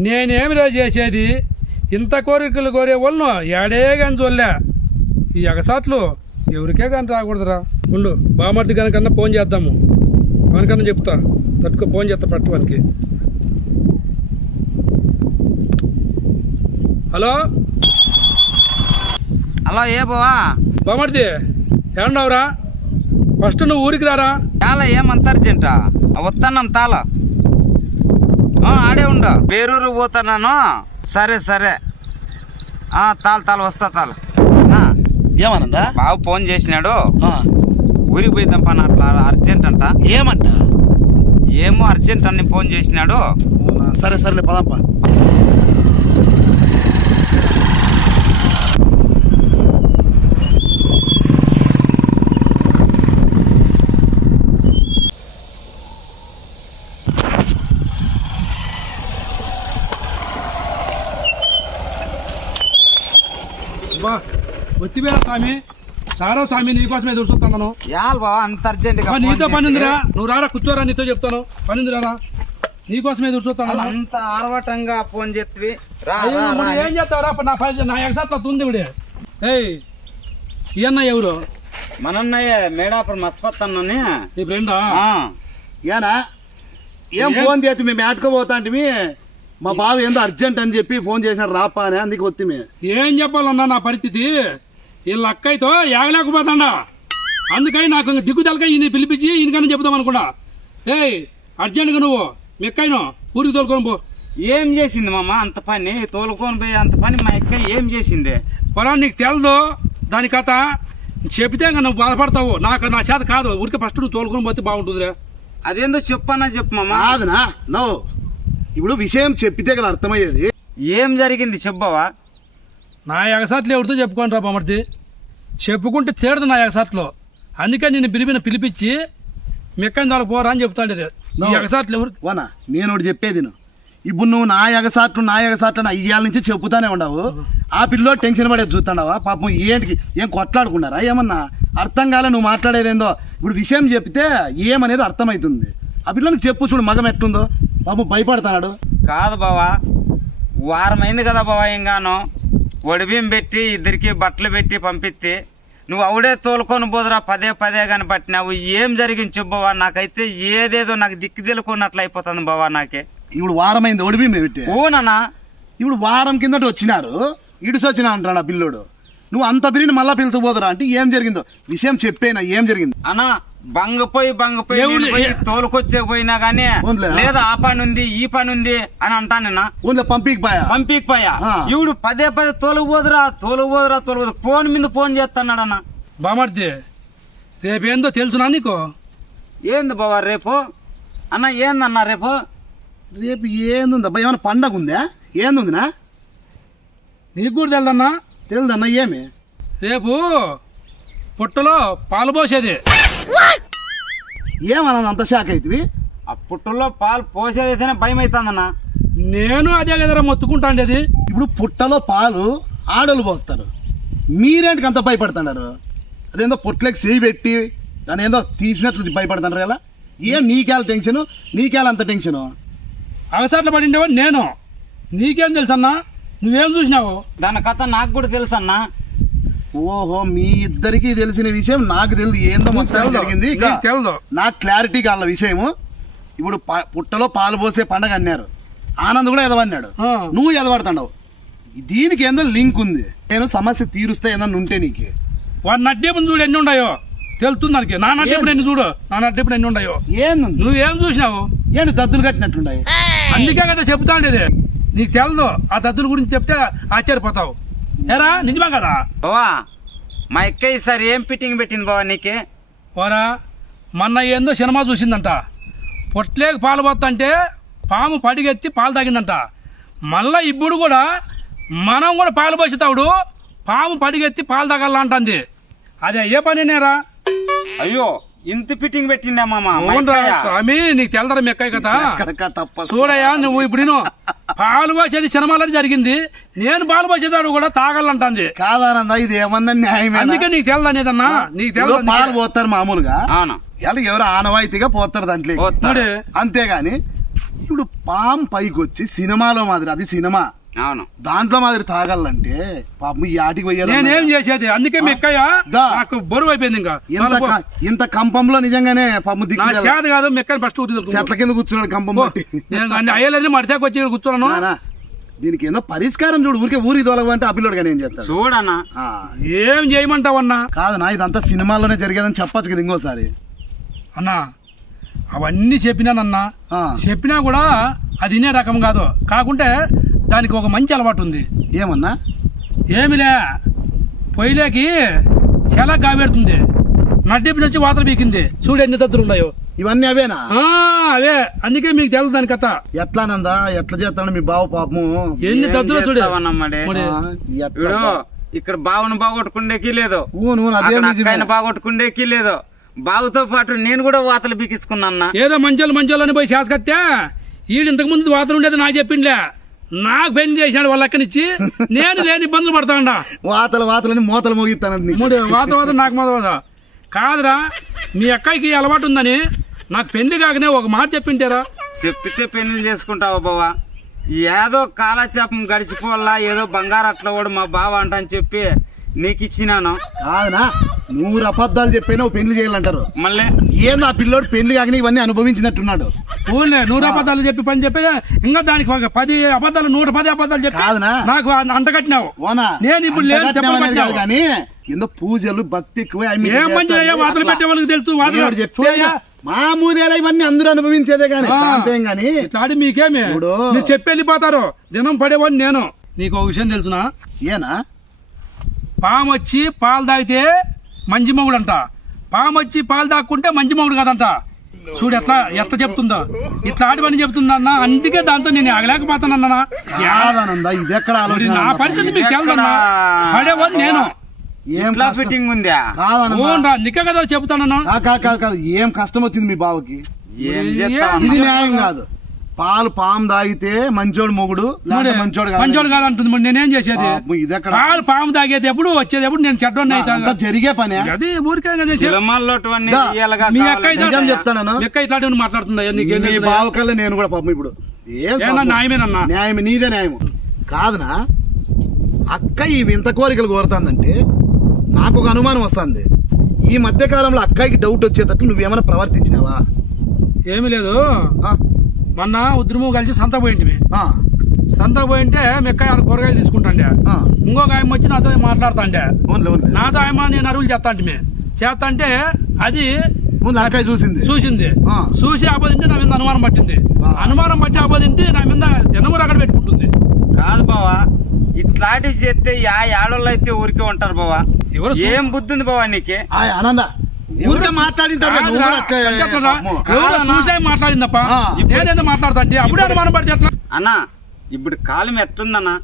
నేనేమిరా చేసేది? ఇంత కోరికలు కోరే వాళ్ళను ఏడే కానీ చూడలే ఈ ఎగసాట్లు ఎవరికే కానీ రాకూడదురా. ఉండు బామర్ది కనుకన్నా ఫోన్ చేద్దాము. వానికన్నా చెప్తా. తట్టుకో ఫోన్ చేస్తా పట్టు వానికి హలో? హలో ఏ బావా? బామర్ది ఏమన్నావురా ఫస్ట్ నువ్వు ఊరికి రారా? చాలా ఏమంత అర్జెంట్? వస్తానం ఆడే ఉండు. బేరూరు పోతున్నాను సరే సరే. ఆ, తాళ తాళ వస్తా ఆ, ఏమనందా? బావ ఫోన్ చేసినాడు. ఊరికి పోయిద్దాం పని అట్లా అర్జెంట్ అంట. ఏమంట? ఏమో అర్జెంట్ అని ఫోన్ చేసినాడు. సరే సరేలే పదంపా బా. వచ్చిపోయా స్వామి సారా స్వామి నీకోసమే ఎదురు చూస్తున్నాను. అంత అర్జెంట్ అబ్బా, నీతో పని ఉందిరా నువ్వు రారా కూర్చోరా నీతో చెప్తాను. పని ఉందిరా. నీకోసమే ఎదురు చూస్తాను. అంత ఆర్వాటంగా ఫోన్ రా ఏం చేస్తావురా? నా పని నా ఎగసాట్ల ఉంది ఇప్పుడు. ఏయ్ ఈ అన్న ఎవరు? మనన్నయ్య మేడాపురం మస్పత్తన్నని నీ ఫ్రెండా? ఆ, ఏనా? ఏం ఫోన్ చేసి మేము ఏటకపోతా అంటే మా బావ ఏందో అర్జెంట్ అని చెప్పి ఫోన్ చేసినాడు రాపా అని అందుకే మే ఏం చెప్పాలన్నా నా పరిస్థితి? వీళ్ళ అక్కయ్యతో ఏగలేకపోతాడా. అందుకని నాకు ఇంక దిగ్గుదలక ఈయన పిలిపించి ఈయనకన్నా చెబుదాం అనుకున్నా. ఏయ్ అర్జెంట్గా నువ్వు మెక్కైను ఊరికి తోలుకొని పో. ఏం చేసింది మామ అంత పని? తోలుకొని పోయి అంత పని మా ఎక్క ఏం చేసింది? పొరా నీకు తెలదు. దాని కథ చెబితే ఇంకా నువ్వు బాధపడతావు. నాకు నా చేత కాదు. ఊరికి ఫస్ట్ నువ్వు తోలుకొని పోతే బాగుంటుందిరా. అదేందో చెప్పన్నా చెప్పు మామ. కాదునా? నో ఇప్పుడు విషయం చెప్పితే కదా అర్థమయ్యేది. ఏం జరిగింది చెప్పవా? నా ఎగసాట్లు ఎవరితో చెప్పుకోండి రా బామర్తి చెప్పుకుంటే తీరదు నా ఎగసాట్లో. అందుకే నేను పిలిపిన పిలిపించి మెక్కని దానికి పోరా అని చెప్తాండి. ఎగసాట్లు ఎవరు? వానా నేను ఒకటి చెప్పేది. ఇప్పుడు నువ్వు నా ఎగసాట్లు నా ఎగసాట్లు అయ్యాల నుంచి చెప్పుతానే ఉండవు. ఆ పిల్లో టెన్షన్ పడేది చూస్తాడావా? పాపం ఏంటికి ఏం కొట్లాడుకున్నారా? ఏమన్నా? అర్థం కాలే నువ్వు మాట్లాడేదేందో. ఇప్పుడు విషయం చెప్తే ఏమనేది అర్థమవుతుంది ఆ పిల్లనికి చెప్పు చూడు మగం ఎట్టుందో పాపం భయపడుతున్నాడు కాదు బావా వారం అయింది కదా బావా ఇంగాను. ఒడిబియ్యం పెట్టి ఇద్దరికి బట్టలు పెట్టి పంపిస్తే నువ్వు అవుడే తోలుకొని పోదురా పదే పదే కానీ పట్టినావు. ఏం జరిగింది చెప్పు బావా? నాకైతే ఏదేదో నాకు దిక్కు తెలుకున్నట్లు అయిపోతుంది బావా నాకే. ఇప్పుడు వారమైంది ఒడిబి పెట్టి. ఓనన్నా ఇప్పుడు వారం కిందట వచ్చినారు. ఇడిసి వచ్చినా అంటాడు ఆ పిల్లోడు నువ్వు అంత పిల్లిని మళ్ళా పిలుచుకుపోదురా అంటే ఏం జరిగిందో? విషయం చెప్పేనా? ఏం జరిగింది? అన్నా బంగపోయి బంగపోయి ఎవడు- పోయి తోలుకొచ్చే పోయినా గానీ. లేదా ఆ పని ఉంది ఈ పని ఉంది అని అంటానన్నా ఊళ్ళో పంపికిపోయా పంపికపోయా ఆ. ఇవుడు పదే పదే తోలుకుపోదురా తోలుకుపోదురా తోలుకుపోదు ఫోన్ మీద ఫోన్ చేస్తున్నాడన్న బామర్తి రేపేందో తెలుసునా నీకు? ఏంది బావా రేపు? అన్న ఏందన్నా రేపు? రేపు ఏంది అబ్బా ఏమైనా పండగ ఉందా ఏందుందినా? నీకు కూడా తెలదన్నా? తెలియదన్నా ఏమి? రేపు పుట్టలో పాలు పోసేది. ఏమన్నా అంత షాక్ అవుతుంది ఆ పుట్టుల్లో పాలు పోసేదైతేనే భయం అవుతుందన్న నేను అదే కదరా మొత్తుకుంటాండేది. ఇప్పుడు పుట్టలో పాలు ఆడోళ్ళు పోస్తారు. మీరేంటికి అంత భయపడుతున్నారు? అదేందో పుట్టలోకి చేయి పెట్టి దాని ఏందో తీసినట్లు భయపడుతున్నారు ఎలా ఏం నీకేళ్ళ టెన్షన్ నీకేళ్ళ అంత టెన్షన్ అవసరాలు పడిండేవాడు నేను. నీకేం తెలుసన్నా? నువ్వేం చూసినావు? దాని కథ నాకు కూడా తెలుసు అన్న ఓహో మీ ఇద్దరికి తెలిసిన విషయం నాకు తెలియదు. ఏందో మొత్తం. జరిగింది. ఇక నీకు తెలదు. నాకు క్లారిటీ కాల విషయము. ఇప్పుడు ప- పుట్టలో పాలు పోసే పండగ అన్నారు. ఆనంద్ కూడా ఎదవన్నాడు. నువ్వు ఎదవడుతున్నావు. దీనికి ఏందో లింక్ ఉంది. నేను సమస్య తీరుస్తే ఏదన్నా ఉంటే నీకు. వాడు నడ్డేపుని చూడు ఎన్ని ఉన్నాయో. తెలుస్తుంది దానికి నా నడ్డేపుడు ఎన్ని చూడు. నా నడ్డేపుడు ఎన్ని ఉన్నాయో. ఏంది? నువ్వేం చూసినావు? ఏంటి దద్దులు కట్టినట్లున్నాయి? అందుకే కదా చెప్తాండేది నీకు తెలదు ఆ దద్దుల గురించి చెప్తే ఆశ్చర్యపోతావు. ఏరా నిజమా కదా? బావా మా ఎక్క ఈసారి ఏం ఫిట్టింగ్ పెట్టింది బావా నీకే? ఓరా మొన్న ఏందో సినిమా చూసిందంట. పొట్లేకి పాలు పోతుంటే పాము పడిగెత్తి పాలు తాగిందంట. మళ్ళా ఇప్పుడు కూడా మనం కూడా పాలు పోసేతాడు పాము పడిగెత్తి పాలు తాగాలంటుంది. అదే ఏ పని నేరా అయ్యో ఇంత ఫిట్టింగ్ పెట్టిందా మామ. స్వామి నీకు కదా. కనుక తప్ప చూడయ్యా నువ్వు ఇప్పుడు. పాలు పోసేది సినిమాలో జరిగింది. నేను పాలు పోసేదాడు కూడా తాగాలంటుంది కాదానందా ఇది ఏమన్నా న్యాయమేనా? అందుకే నీకు తెలదనేదన్నా నీకు తెలదు పాలు పోతారు మామూలుగా. అవును. ఇలా ఎవరు ఆనవాయితీగా పోతారు దాంట్లో అంతేగాని ఇప్పుడు పామ్ పైకి వచ్చి సినిమాలో మాదిరి అది సినిమా. అవును. దాంట్లో మాదిరి తాగాలంటే పాపం ఈ ఆటికి పోయారు నేనేం చేసేది? అందుకే మీ ఎక్కయ్య దా. నాకు బరువు అయిపోయింది ఇంకా. ఇంత చాలా పో. క- ఇంత కంపంలో నిజంగానే పాపం నా దిక్కు చేత కాదు మెక్కని ఫస్ట్ చెట్ల కింద కూర్చున్నాడు కంపం నేను అన్ని అయ్యలేని మడిచాకు వచ్చి ఇక్కడ కూర్చున్నాను. నానా, దీనికి ఏదో పరిష్కారం చూడు ఊరికే తోలవంటే ఆ పిల్లోడు కానీ ఏం చేస్తాడు? చూడన్నా ఆ, ఏం చేయమంటావన్నా? కాదనా ఇదంతా సినిమాలోనే జరిగేదని చెప్పొచ్చు కదా ఇంకోసారి. అన్నా అవన్నీ చెప్పినానన్నా ఆ, చెప్పినా కూడా అది వినే రకం కాదు. కాకుంటే దానికి ఒక మంచి అలవాటు ఉంది. ఏమన్నా? ఏమిలే? పొయ్యిలోకి చాలా గాబెడుతుంది. నడ్డిపి నుంచి వాతలు పీకింది. చూడు ఎన్ని దద్దులు ఉన్నాయో. ఇవన్నీ అవేనా? ఆ, అవే. అందుకే మీకు తెలుసు దాని కథ. ఎట్లా నందా ఎట్లా చేస్తాడు మీ బావ పాపము? ఎన్ని దద్దులు చూడు. ఇక్కడ బావును బాగొట్టుకుండేకి లేదు. అక్కడ బాగొట్టుకుండేకి లేదు. బావుతో పాటు నేను కూడా వాతలు బీకిసుకున్నా ఏదో మంచోళ్ళు మంచోళ్ళు అని పోయి శాసకత్తే ఈడు ఇంతకు ముందు వాతలు ఉండేది నాకు చెప్పిండ్లే. నాకు పెళ్ళి చేసినాడు వాళ్ళ అక్కనిచ్చి నేను లేని ఇబ్బందులు పడతాండా వాతలు వాతలని మూతలు మోగిస్తానండి. మూడు వాత వాత నాకు మొదలు వాత. కాదురా మీ అక్కకి అలవాటు ఉందని నాకు పెళ్ళి కాకనే ఒక మాట చెప్పింటారా చెప్పితే పెళ్ళి చేసుకుంటావా బావా ఏదో కాలచాపం గడిచిపోవాలా ఏదో బంగారు అట్లా వాడు మా బావ అంట అని చెప్పి నీకు ఇచ్చినాను కాదనా? నూరు అబద్ధాలు చెప్పినా పెళ్ళి చేయాలంటారు. మళ్ళీ? ఏంది ఆ పిల్లోడు పెళ్ళి కాకనే ఇవన్నీ అనుభవించినట్టున్నాడు? ఊళ్ళే నూరు అబద్ధాలు చెప్పి పని చెప్పి ఇంకా దానికి ఒక పది అబద్ధాలు నూట పది అబద్ధాలు చెప్పి కాదనా? నాకు అంటగట్టినావు ఓనా? నేను ఇప్పుడు పట్టినావు. కానీ కింద పూజలు భక్తి ఎక్కువ ఏం అట్లా. పెట్టే వాళ్ళకి తెలుసు దేవుడు చెప్పే. మామూలు ఇవన్నీ అందరూ అనుభవించేదే కానీ. అంతేం గాని ఇట్లాంటి మీకేమి? మీరు చెప్పి వెళ్ళిపోతారు దినం పడేవాడిని నేను. నీకు ఒక విషయం తెలుసునా? ఏనా? పాము వచ్చి పాలు తాగితే మంచి మొగుడు అంట పాము వచ్చి పాలు తాక్కుంటే మంచి మొగుడు కదంట. చూడు ఎట్లా ఎట్లా చెప్తుందో. ఇట్లా ఆడివని చెప్తుందన్న అందుకే దాంతో నేను ఆగలేకపోతానన్నా ఇది ఎక్కడ ఆలోచన? నా పరిస్థితి మీకు తెలుదన్నా? నేను. ఏం ఫిట్టింగ్ ఉందా? నిక్క కదా చెప్తానన్నా. కా- కా- కాదు కాదు. ఏం కష్టం వచ్చింది మీ బావకి? ఇది న్యాయం కాదు. పాలు పాము తాగితే మంచోడు మొగుడు లేకపోతే మంచోడు కాదు. మంచోడు కాదంటుంది మరి నేనేం చేసేది? పాపం ఇది ఎక్కడ పాలు పాము తాగేది ఎప్పుడు వచ్చేది ఎప్పుడు నేను అవుతాను. జరిగే పనే. అది ఊరికే మీ అక్క చెప్తాను లెక్క ఇట్లాంటివి మాట్లాడుతుందా? నీకేం మీ తెలుసు? బావ కల్లా నేను కూడా పాపం ఇప్పుడు? న్యాయమేనన్నా? న్యాయం నీదే న్యాయం కాదునా? అక్క ఈ వింత కోరికలు కోరుతుందంటే నాకు ఒక అనుమానం వస్తుంది. ఈ మధ్య కాలంలో అక్కకి డౌట్ వచ్చేటట్టు నువ్వేమైనా ప్రవర్తించినావా? ఏమీ లేదు. ఆ? మొన్న ఉద్రము కలిసి సంత పోయింటివి ఆ, సంత పోయింటే మెక్క ఆడ కూరగాయలు తీసుకుంటాండే. ఆ. ఇంకొక ఆయన వచ్చి నాతో మాట్లాడుతాండే. నాతో ఆయన నేను అరువులు చేస్తాంటి చేస్తా అంటే అది చూసింది. చూసింది. ఆ. చూసి ఆపదింటే నా మీద అనుమానం పట్టింది. అనుమానం పట్టి ఆపదింటే నా మీద దినమురు అక్కడ పెట్టుకుంటుంది. కాదు బావా ఇట్లాంటివి చేస్తే యా ఏడోళ్ళు అయితే ఊరికే ఉంటారు బావా. ఏం బుద్ధి ఉంది బావా నీకే? ఆ, ఆనంద ఊరికే మాట్లాడింటారు మాట్లాడిందప్ప. నేనేందో మాట్లాడతా అంటే అప్పుడే అనుమానం పడితే అన్నా ఇప్పుడు కాలం ఎట్లుందన్నా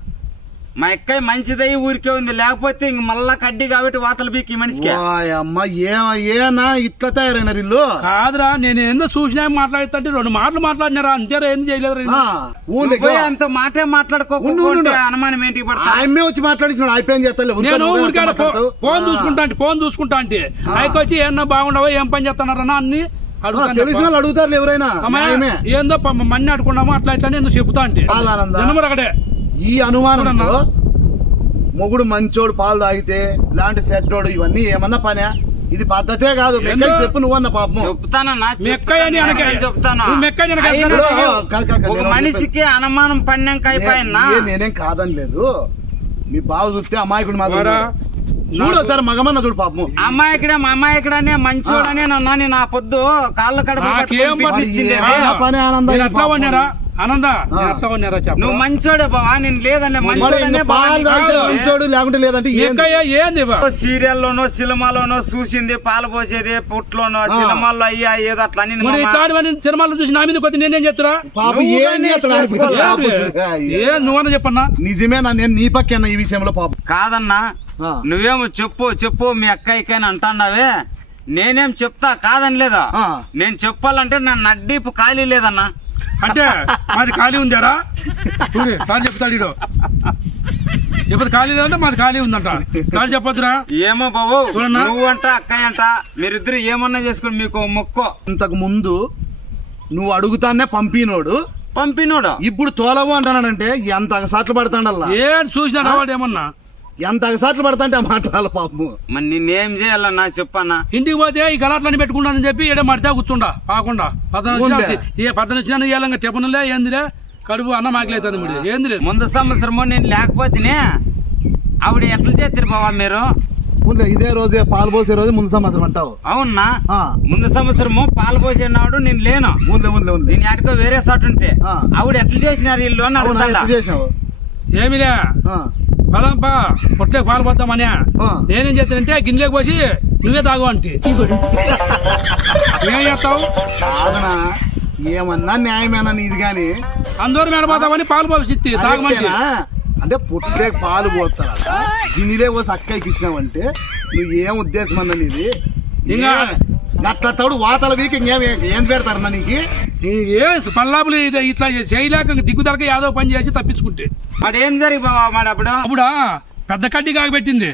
మా ఎక్కయ్య మంచిదై ఊరికే ఉంది. లేకపోతే ఇంక మళ్ళా కడ్డి కాబట్టి వాతలు బీకి ఈ మనిషికి. అమ్మ ఏ ఏనా? ఇట్లా తయారైనారు ఇల్లు కాదురా నేను ఏందో చూసినా మాట్లాడుతుంటే రెండు మాటలు మాట్లాడినారా? అంతేరా ఏం చేయలేదురా పోయి అంత మాటే ఉండు, మాట్లాడుకోకుండా ఉండు. అనుమానం ఏంటి పడతా ఆయమ్మే వచ్చి మాట్లాడించిన అయిపోయింది నేను ఊరికాడ ఫోన్ చూసుకుంటా అంటే ఫోన్ చూసుకుంటా అంటే. ఆయనకి వచ్చి ఏమన్నా బాగుండవో ఏం పని చేస్తున్నారన్నా అన్ని తెలిసిన అడుగుతాను వాళ్ళు అడుగుతారు ఎవరైనా. ఏందో మన్ని ఆడుకున్నాము అట్లా ఇట్లా ఎందుకు చెప్తా అంటే. జనమరు అక్కడే ఈ చూడన్నా. మొగుడు మంచోడు పాలు తాగితే ఇలాంటి సెట్టోడు ఇవన్నీ ఏమన్నా పనే? ఇది పద్ధతే కాదు? వెంకయ్య చెప్పు నువ్వన్న మెక్కయ్యని చెప్తాను, మనిషికి అనుమానం పడినాక అయిపోయినా నే- నేనేం కాదనలేదు మీ బావ చూస్తే అమాయకుడు మాత్రం వారా, చూడు సార్ మగమన్న చూడు పాపము. అమ్మాయికడే మా అమ్మాయికడనే మంచోడనే నన్నా ఆ పొద్దు కాళ్ళ కడుపు పని? ఆనందం ఆనంద నువ్వు మంచోడే బావా నేను. మంచోడు లేకుంటే లేదంటే ఏంది? సీరియల్లోనో సినిమాలోనో చూసింది పాలు పోసేది పుట్లోనో. సినిమాల్లో అయ్యా ఏదో అట్లా సినిమాలు చూసి నా మీద కొద్ది నేనేం చెప్తురా నువ్వు ఏం నువ్వన్నా చెప్పన్నా? నిజమేనా నేను నీ పక్కన ఈ విషయంలో పాపం. కాదన్నా. నువ్వేమో చెప్పు చెప్పు మీ అక్కయ్యకైనా అంటాండావే నేనేం చెప్తా కాదని లేదా. నేను చెప్పాలంటే నా నడ్డీపు ఖాళీ లేదన్నా. అంటే మాది ఖాళీ ఉందారా? చూడు సార్ చెప్తాడు ఇడు ఎప్పుడు ఖాళీ లేదంటే మాది ఖాళీ ఉందంట. సార్ చెప్పొద్దురా? ఏమో బాబు. నువ్వంట అక్కయ్య అంట మీరిద్దరు ఏమన్నా చేసుకుని మీకు మొక్కో. ఇంతకు ముందు నువ్వు అడుగుతానే పంపినోడు. పంపినోడు? ఇప్పుడు తోలవు అంటున్నాడంటే ఎంత అగసాట్లు పడతాడల్లా? ఏం చూసినా రావాడు ఏమన్నా? ఎంత అగసాట్లు పడతాంటే ఆ మాట్లాడాలి పాపము. మరి నిన్నేం చేయాలన్నా చెప్పన్నా. ఇంటికి పోతే ఈ గలాట్లని పెట్టుకుంటానని చెప్పి ఈడ మడితే కూర్చుండా కాకుండా పద్దన వచ్చినా ఉందే. ఏ పద్దన వచ్చినా ఇయ్యాలంగా టిఫనులే ఏందిలే? కడుపు అన్న మాకలేతుంది ముడి ఏందిలే? ముందు సంవత్సరము నేను లేకపోతేనే ఆవిడ ఎట్లా చేస్తారు బావా మీరు? ఇదే రోజే పాలు పోసే రోజు ముందు సంవత్సరం అంటావు. అవునా? ఆ, ముందు సంవత్సరము పాలు పోసేనాడు నేను లేను. నేను ఎక్కడికో వేరే సాట్ ఉంటే ఆ. ఆవిడ ఎట్లా చేసినారు ఇల్లు అని చేసినావు? ఏమిలే? ఆ, పదంపా పొట్లే పాలు ఆ. నేనేం చేస్తానంటే గిన్నెలోకి పోసి నువ్వే తాగు అంటే. ఏం చేస్తావు? కాదనా ఏమన్నా న్యాయమేనా నీది గాని? అందరూ మేడపోతామని పాలు పోసి తాగమంటే? అంటే పుట్టే పాలు పోతారా గిన్నెలే పోసి అక్కడికి ఇచ్చినావంటే నువ్వు ఏం ఉద్దేశం అన్న నీది? ఇంకా- అట్లా తోడు వాతల వీక్ ఇంకేం ఏం పెడతారన్నా నీకు? ఏ పల్లాపులు ఇది ఇట్లా చేయలేక దిగ్గుదలక యాదో పని చేసి తప్పించుకుంటే. వాడు ఏం జరిగి అప్పుడు? అప్పుడా పెద్ద కడ్డీ కాగబెట్టింది.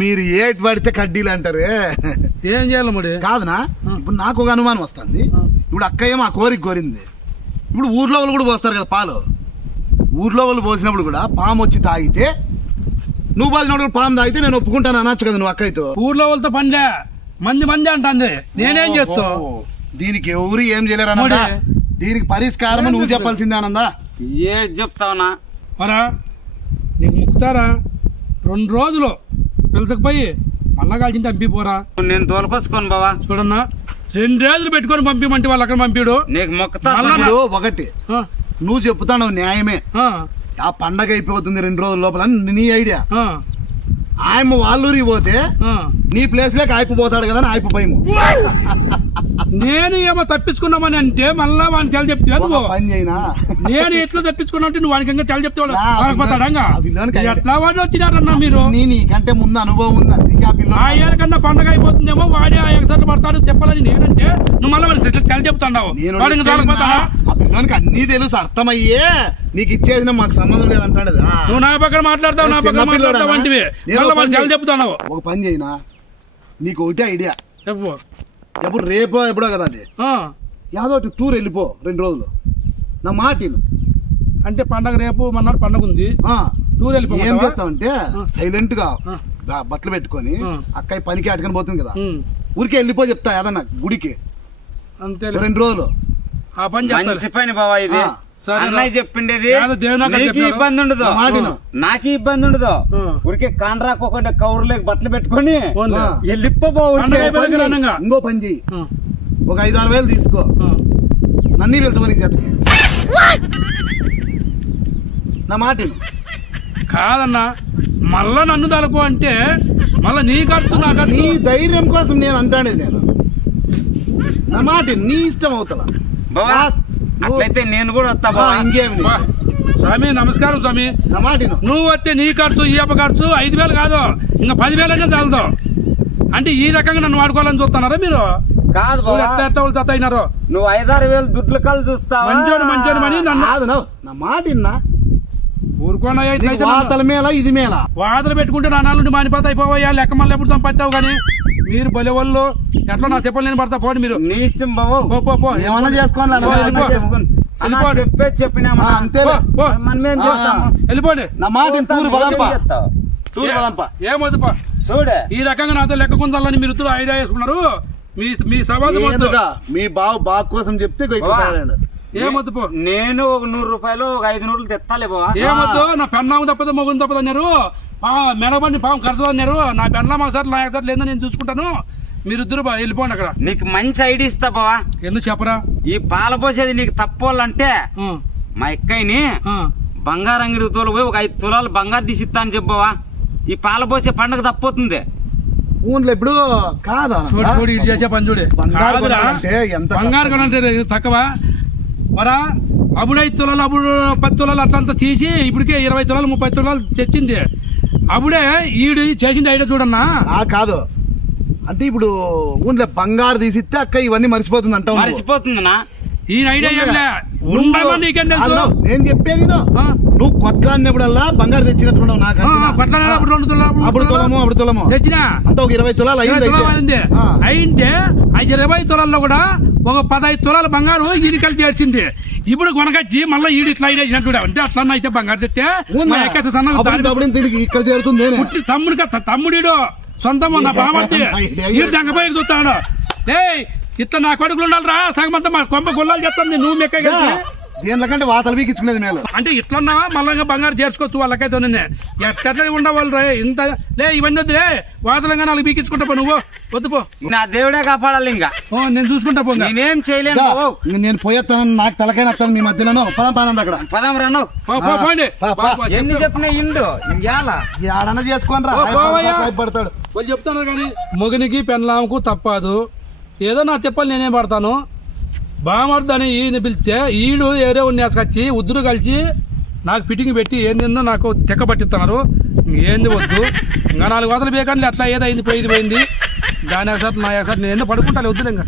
మీరు ఏటి పడితే కడ్డీలు అంటారే? ఏం చేయాలి మరి? కాదనా? ఇప్పుడు నాకు ఒక అనుమానం వస్తుంది. ఇప్పుడు అక్కయ్య మా కోరిక కోరింది. ఇప్పుడు ఊర్లో వాళ్ళు కూడా పోస్తారు కదా పాలు. ఊర్లో వాళ్ళు పోసినప్పుడు కూడా పాము వచ్చి తాగితే నువ్వు కూడా పాము తాగితే నేను ఒప్పుకుంటాను అనొచ్చు కదా నువ్వు అక్కయ్యతో. ఊర్లో వాళ్ళతో పండే మంది మంది అంటుంది. నేనేం చేస్తా ఓహో. దీనికి ఎవరు ఏం చేయలేరు మరి? దీనికి పరిష్కారం నువ్వు చెప్పాల్సిందే ఆనందా ఏది చెప్తావునా? మరా నీకు ముక్కుతారా? రెండు రోజులు పిలుచకపోయి మళ్ళా కాల్చింటే పంపిపోరా నేను తోలుకొచ్చుకోను బావా. చూడన్నా. రెండు రోజులు పెట్టుకొని పంపిమంటే వాళ్ళు అక్కడ పంపిడు. నీకు మొక్కుతా ఒకటి. నువ్వు చెప్తాను న్యాయమే. ఆ, పండగ అయిపోతుంది రెండు రోజుల లోపల అని నీ ఐడియా. ఆ, ఆయన వాళ్ళూరికి పోతే. నీ ప్లేస్ లేక అయిపోతాడు కదా భయము నేను ఏమో తప్పించుకున్నామని అంటే మళ్ళా వాడిని తెల చెప్తే నేను ఎట్లా తప్పించుకున్నా అంటే నువ్వు వానికి తెల చెప్తే. ఎట్లా వాడు వచ్చినారన్నా మీరు? నీ నీకంటే ముందు అనుభవం ఉంది? ఆ పండగ అయిపోతుందేమో వాడే ఆ ఎగసాట్లు పడతాడు చెప్పాలని నేనంటే నువ్వు మళ్ళీ వాడికి తెల చెప్తున్నావు ఆ పిల్లోనికి అన్ని తెలుసు అర్థమయ్యే. నీకు ఇచ్చేసిన మాకు సంబంధం లేదంటాడు. నువ్వు నా పక్కన మాట్లాడతావు నా పక్కన? మాట్లాడతావు వంటివి. చెప్తున్నావు ఒక పని చేయనా? నీకు ఒకటే ఐడియా. చెప్పు. ఎప్పుడు రేపో ఎప్పుడో కదా అది. యాదో ఒకటి టూర్ వెళ్ళిపో రెండు రోజులు. నా మాట విను. అంటే పండగ రేపు మన్నాడు పండగ ఉంది. ఆ. టూర్ ఏం వెళ్ళిపోతావా చేస్తావంటే సైలెంట్గా బట్టలు పెట్టుకొని. అక్కయ్య పనికి అటుకొని పోతుంది కదా. ఊరికే వెళ్ళిపో చెప్తా ఏదన్నా గుడికి. అంతేలే. ఓ రెండు రోజులు. ఆ పని మంచి పని బావా ఇది. అన్నయ్య చెప్పిండేది నీకు. ఇబ్బంది ఉండదు నా మాట విను. నాకు ఇబ్బంది ఉండదు. ఊరికే కాండ్రాకోకుండా కౌరులేక బట్టలు పెట్టుకొని పోన్లే. ఆ. వెళ్ళిపోబో పండగ ఓ పని చెయ్యి. అనంగా. ఇంకో పని చెయ్యి ఒక ఐదు ఆరు వేలు తీసుకో. నన్ను వెళ్తామని చేతకి నా మాట. కాదన్నా మళ్ళా నన్ను తలుపు అంటే మళ్ళా నీ ఖర్చు నా ఖర్చు నీ ధైర్యం కోసం నేను అంటానేది నేను నా మాట. నీ ఇష్టం అవుతలా బావా అట్లయితే నేను కూడా వస్తా బావా. ఇంకేమి. స్వామి నమస్కారం స్వామి. నువ్వు వస్తే నీ ఖర్చు ఈ అప్ప ఖర్చు ఐదు వేలు కాదు. ఇంకా పదివేలు అంటే చాలదు. అంటే ఈ రకంగా నన్ను వాడుకోవాలని చూస్తున్నారా మీరు? కాదు అయినారో. నువ్వు ఐదారు వేలు దుడ్లు కళ్ళు చూస్తావా? మంచోడు మంచోడు మని నన్ను. నా మాట వాతల మేళ ఇది మేళ. వాదలు పెట్టుకుంటే నా నాలుగు మానిపోతా అయిపోయా లెక్క మళ్ళీ ఎప్పుడు సంపాదిస్తావు కానీ? మీరు బలి వాళ్ళు ఎట్లా నా చెప్పలు నేను పడతా? పోండి మీరు. నీ ఇష్టం బావా. పో పో పో. ఏమన్నా చేసుకోవాలి? అన్న. పో, వెళ్ళిపో. చేసుకోండి. అన్నా వెళ్ళిపోండి. చెప్పేది చెప్పినామా ఆ, అంతేలే పో, పో. మనమేం ఆ, చేస్తాము? వెళ్ళిపోండి. నా మాట విను. టూర్ పదంపా. ఏం చేస్తావు? టూర్ పదంపా. ఏమొద్దు పో. చూడే. ఈ రకంగా నాతో లెక్క కుందాలని మీరు ఇద్దరు ఐడియా వేసుకున్నారు? మీ మీ సమాజం వద్దు. మీ బావ బాగు కోసం చెప్తే ఏమొద్దు పో. నేను ఒక నూరు రూపాయలు ఒక ఐదు నూరులు తెత్తాలే బావా. ఏమొద్దు నా పెన్నాము తప్పదు మొగుడు తప్పదు అన్నారు. మెడబండి పాము కరసదు అన్నారు నా పెన్నా ఒకసారి నా ఒకసారి లేదని నేను చూసుకుంటాను. మీరిద్దరు బా వెళ్ళిపోండి అక్కడ. నీకు మంచి ఐడియా ఇస్తా బావా. ఎందుకు చెప్పరా? ఈ పాల పోసేది నీకు తప్పోవాలంటే ఆ, మా ఎక్కయ్యని ఆ. బంగారు అంగడి తోలు పోయి ఒక ఐదు తులాలు బంగారు తీసిస్తా అని చెప్పవా ఈ పాల పోసే పండగ తప్పోతుంది ఊన్లో ఇప్పుడు కాదా? చూడు ఇటు చేసే పని చూడు. బంగారు కొనంటే తక్కువ. వరా అప్పుడు ఐదు తులాలు అప్పుడు పది తులాలు అట్లంతా తీసి ఇప్పటికే ఇరవై తులాలు ముప్పై తులాలు తెచ్చింది. అప్పుడే ఈడు చేసింది ఐడియా చూడన్నా? ఆ కాదు. అంటే ఇప్పుడు ఊన్లో బంగారు తీసిస్తే అక్క ఇవన్నీ మర్చిపోతుంది అంటావు నువ్వు. మర్చిపోతుందినా ఈ ఐడియా నేను చెప్పేది? నువ్వు కొట్లాడినప్పుడల్లా బంగారు తెచ్చినట్టున్నావు నాకు అప్పుడు తులము అప్పుడు తులము. తెచ్చినా? అంత ఒక ఇరవై తులాలు అయింది. అయింది. ఆ. ఇరవై తులాల్లో కూడా ఒక పదహైదు తులాల బంగారు ఈడికలు చేర్చింది ఇప్పుడు కొనకొచ్చి మళ్ళీ ఈడు ఇట్లా అయినట్టు అంటే అట్లా అయితే బంగారు తెస్తే ఇక్కడ చేరుతుంది తమ్ముడు తమ్ముడు సొంతం నా బామర్ది ఈ దంగపోయి చూస్తాడు ఏయ్ ఇట్లా నా కొడుకులు ఉండాలిరా. సగమంతా మా కొంప గుల్లాలు చెప్తుంది నువ్వు మెక్క దీనికంటే వాతలు బీకించుకునేది మేలు. అంటే ఇట్లన్నా మళ్ళా బంగారు చేర్చుకోవచ్చు వాళ్ళకైతే ఎట్లా ఉండవాళ్ళు రా ఇంత లే ఇవన్నీ వద్దులే. వాతలంగా నాలుగు బీకించుకుంటా పో నువ్వు. వద్దు పో. నా దేవుడే కాపాడాలి ఇంకా. ఓ, నేను చూసుకుంటా పో. నేనేం చేయలేను దా, బాబు. ఇంక నేను పోయేస్తాను నాకు తలకైనా వస్తాను మీ మధ్యలోనో. పదం పానంది అక్కడ పదం రను. పో, పో, పోండి. ఎన్ని చెప్పు. చెప్పినా ఇండు. ఇంకేలా? ఆడన చేసుకోని రా. ఓ, పోవయ్యా. పడతాడు వాళ్ళు చెప్తున్నారు కానీ మొగనికి పెన్లాంకు తప్పదు. ఏదో నా చెప్పాలి నేనేం పడతాను. బామర్దని ఈయన పిలిస్తే ఈడు ఏరే ఉన్నేసుకొచ్చి ఉద్దురు కలిసి నాకు ఫిట్టింగ్ పెట్టి ఏందిందో నాకు తెక్క పట్టిస్తున్నారు ఏంది వద్దు. ఇంకా నాలుగు వందలు బేకండి అట్లా ఏదైంది పోయింది పోయింది. దాని ఒకసారి నా ఒకసారి నేను పడుకుంటాను వద్దులే ఇంకా.